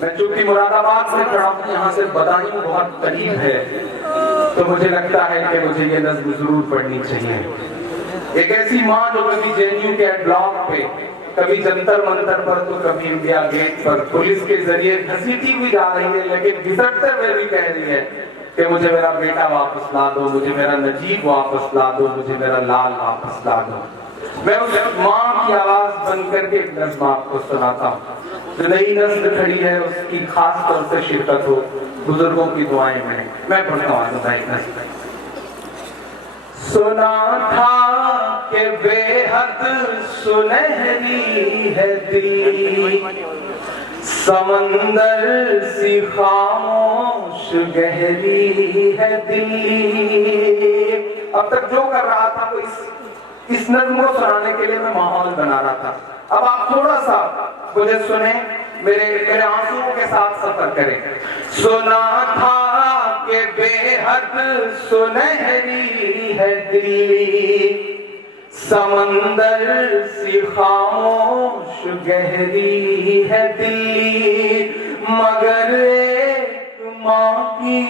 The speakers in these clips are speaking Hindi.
मैं चूंकि मुरादाबाद से खड़ा हूँ, यहाँ से बदायूं बहुत करीब है, तो मुझे लगता है कि मुझे ये नज़्म जरूर पढ़नी चाहिए। एक ऐसी माँ जो कभी जेएनयू के ब्लॉक पे, कभी जंतर मंतर पर, तो कभी इंडिया गेट पर पुलिस के जरिए घसीटी हुई जा रही है, लेकिन घिसटते हुए भी कह रही है कि मुझे मेरा बेटा वापस ला दो, मुझे मेरा नजीब वापस ला दो, मुझे मेरा लाल वापस ला दो। मैं उस माँ की आवाज बन करके एक नज़्म आपको सुनाता हूँ। जो नई नस्ल खड़ी है उसकी खास तौर से शिरकत हो, बुजुर्गों की दुआएं में मैं पढ़ता हूँ एक नज़्म। सुना था कि बेहद सुनहरी है दिल्ली, समंदर सी खामोश गहरी है दिल्ली। अब तक जो कर रहा था वो इस नज़्म को सुनाने के लिए मैं माहौल बना रहा था। अब आप थोड़ा सा मुझे सुने, मेरे आंसुओं के साथ सफर करें। सुना था कि बेहद सुनहरी है दिल्ली, समंदर सी खामोश गहरी है दिल्ली, मगर एक माँ की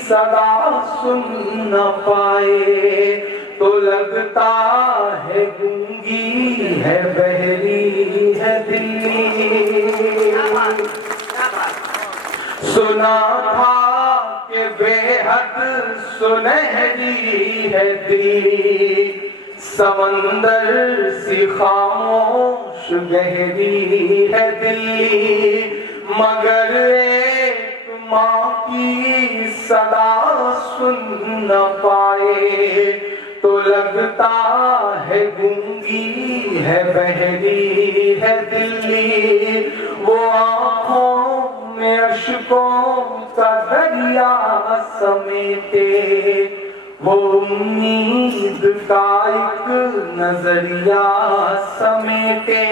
सदा सुन न पाए तो लगता है गूंगी है, बहरी है दिल्ली। सुना था कि बेहद सुनहरी है दिल्ली, समंदर सी खामोश गहरी है दिल्ली, मगर एक माँ की सदा सुन न पाए तो लगता है गूंगी है, बहरी है दिल्ली। वो आँखों में अश्कों का दरिया समेटे, वो उम्मीद का एक नजरिया समेटे,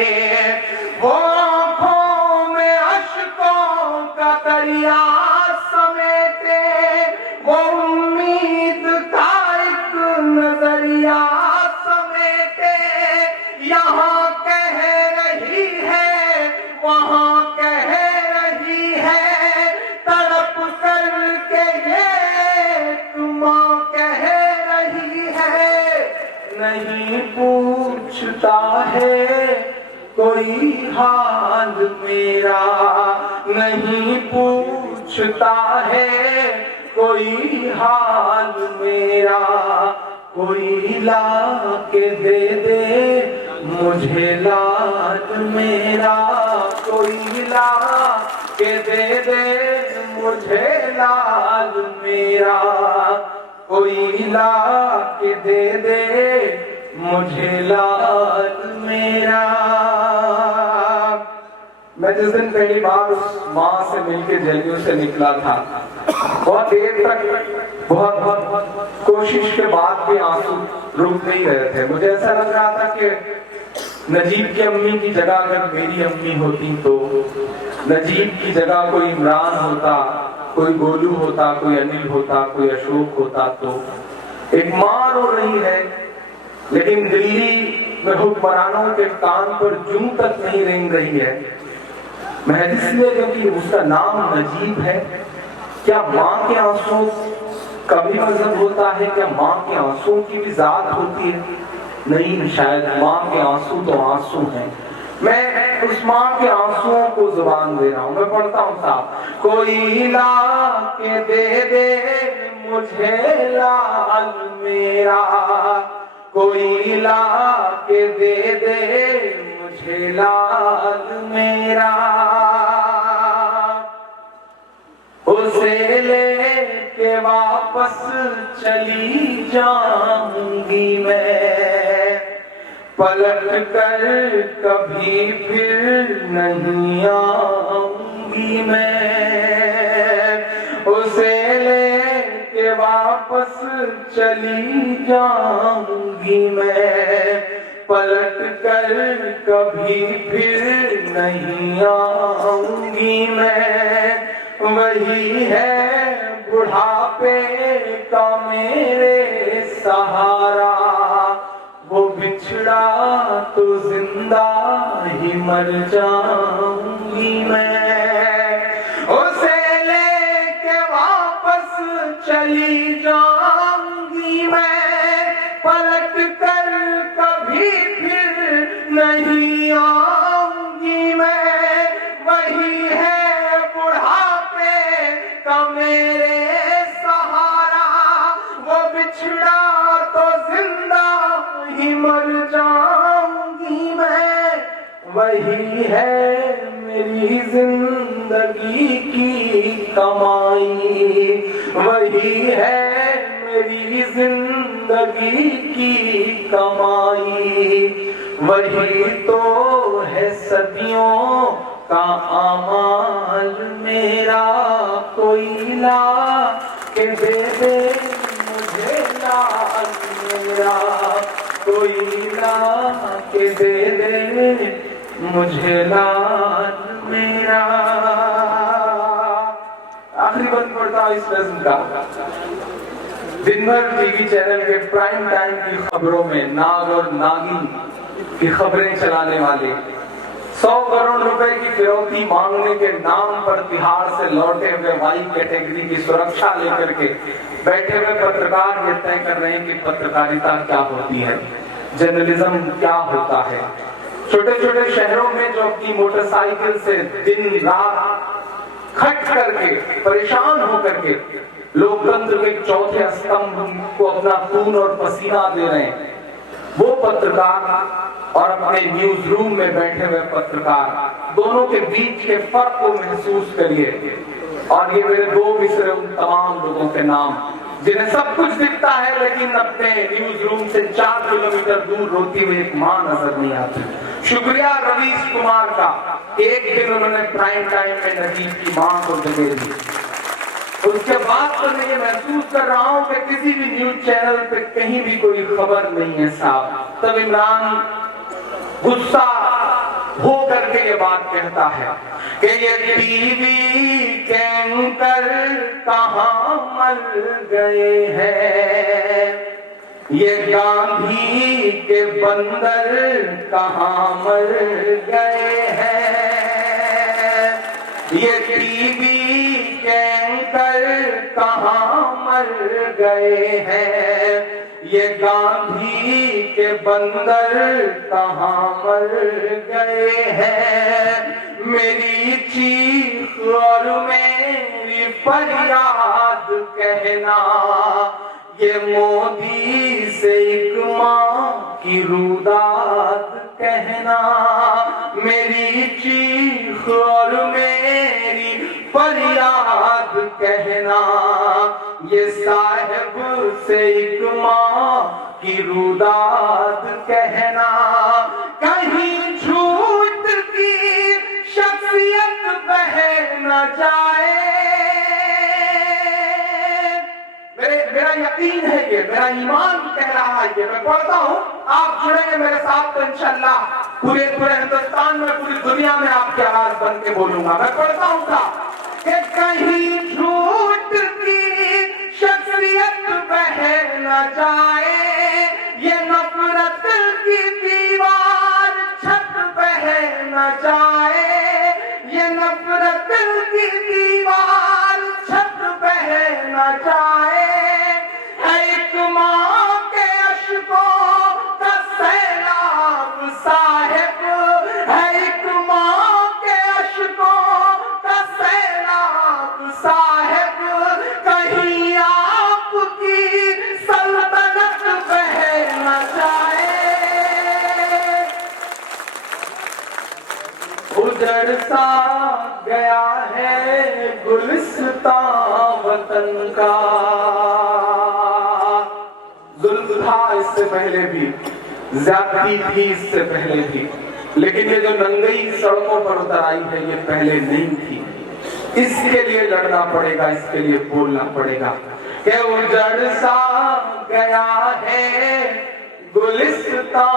वो आँखों में अश्कों का दरिया समेटे, वो उम्मीद का एक नजरिया समेटे। यहाँ कह रही है, वहाँ कह रही है, तड़प करके ये तुम कह रही है। नहीं पूछता है कोई हाल मेरा, नहीं पूछता है कोई हाल मेरा, कोई ला के दे दे मुझे लाल मेरा, कोई ला के दे दे मुझे लाल मेरा, कोई ला के दे दे मुझे लाल मेरा। मैं जिस दिन पहली बार उस माँ से मिलकर जेएनयू से निकला था, बहुत देर तक बहुत कोशिश के बाद भी आंसू रुक नहीं रहे थे। मुझे ऐसा लग रहा था कि नजीब की अम्मी की जगह अगर मेरी अम्मी होती तो नजीब की जगह कोई इमरान होता, कोई गोलू होता, कोई अनिल होता, कोई अशोक होता। तो एक माँ रो रही है, लेकिन दिल्ली में हुक्मरानों के कान पर जूं तक नहीं रेंग रही है, महज इसलिए क्योंकि उसका नाम नजीब है। क्या माँ के आंसू का भी मजहब होता है? क्या माँ के आंसुओं की भी जात होती है? नहीं, शायद माँ के आंसू तो आंसू हैं। मैं उस माँ के आंसुओं को जुबान दे रहा हूँ। मैं पढ़ता हूँ साहब। कोई ला के दे दे मुझे लाल मेरा, कोई ला के दे दे मुझे लाल मेरा, उसे ले के वापस चली जाऊंगी मैं, पलट कर कभी फिर नहीं आऊंगी मैं, उसे ले के वापस चली जाऊंगी मैं, पलट कर कभी फिर नहीं आऊंगी मैं। वही है बुढ़ापे का मेरे सहारा, वो बिछड़ा तो जिंदा ही मर जाऊंगी मैं, नहीं आऊंगी मैं, वही है बुढ़ापे का मेरे सहारा, वो बिछड़ा तो जिंदा ही मर जाऊंगी मैं, वही है मेरी जिंदगी की कमाई, वही है मेरी जिंदगी की कमाई, वही तो है सदियों का अमाल मेरा, कोई ला के दे दे मुझे लाल मेरा, कोई ला के दे दे मुझे लाल मेरा। आखिरी बंद पड़ता इस नज़्म का। दिन भर टीवी चैनल के प्राइम टाइम की खबरों में नाग और नागिन की खबरें चलाने वाले 100 करोड़ रुपए की फिरौती मांगने के नाम पर तिहाड़ से लौटे हुए वाई कैटेगरी की सुरक्षा लेकर के बैठे हुए पत्रकार ये तय कर रहे हैं कि पत्रकारिता क्या होती है, जर्नलिज्म क्या होता है। छोटे छोटे शहरों में जो अपनी मोटरसाइकिल से दिन रात खट करके परेशान होकर के लोकतंत्र के चौथे स्तंभ को अपना खून और पसीना दे रहे हैं, वो पत्रकार और अपने न्यूज रूम में बैठे हुए पत्रकार, दोनों के बीच के फर्क को महसूस करिए। और ये मेरे दो बिसरे उन तमाम लोगों के नाम जिन्हें सब कुछ दिखता है लेकिन अपने न्यूज रूम से 4 किलोमीटर दूर रोती हुई एक मां नजर नहीं आती। शुक्रिया रवीश कुमार का, एक दिन उन्होंने प्राइम टाइम में नजीब की मां को जगह दी। उसके बाद तो मैं ये महसूस कर रहा हूं कि किसी भी न्यूज चैनल पे कहीं भी कोई खबर नहीं है साहब। तब इमरान गुस्सा हो करके ये बात कहता है कि ये टीवी के एंकर कहां मर गए हैं, ये गांधी के बंदर कहां मर गए हैं, ये टीवी के एंकर कहां मर गए हैं, ये गांधी के बंदर कहां मर गए हैं। मेरी चीख और मेरी फरियाद कहना, ये मोदी से एक मां की रुदात कहना, मेरी चीख और मेरी फरियाद कहना, ये साहिब से एक मां की रुदात कहना। कहीं झूठ की शख्सियत बह न जाए, मेरा यकीन है, ये मेरा ईमान कह रहा है, ये मैं पढ़ता हूं, आप जुड़ेंगे मेरे साथ तो इंशाल्लाह पूरे हिंदुस्तान में, पूरी दुनिया में आपकी आवाज बन के बोलूंगा। मैं पढ़ता हूं था कि कहीं झूठ की शख्सियत बह न जाए, ये नफरत की दीवार छत बह न जाए, ये नफरत की दीवार छत बह न जाए। एक मां के अश्कों का सैलाब साहिब, एक मां के अश्कों का सैलाब साहिब, कहीं आपकी सल्तनत बह न जाए। उजड़ सा गया है गुलिस्तां वतन का, जुल्म था इससे पहले भी, ज्यादती थी इससे पहले भी, लेकिन ये जो नंगई सड़कों पर उतर आई है ये पहले नहीं थी। इसके लिए लड़ना पड़ेगा, इसके लिए बोलना पड़ेगा कि उजड़ सा गया है गुलिस्तां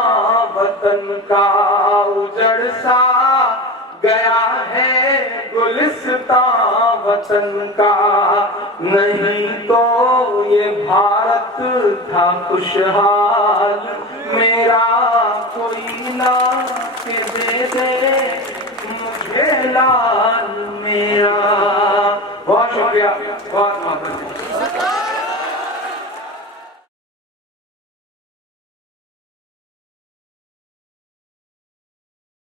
वतन का, उजड़ सा गया है गुलिस्तां वतन का, नहीं तो ये भारत था खुशहाल, मेरा कोई ला के दे दे मुझे लाल मेरा। बहुत शुक्रिया, बहुत माफ।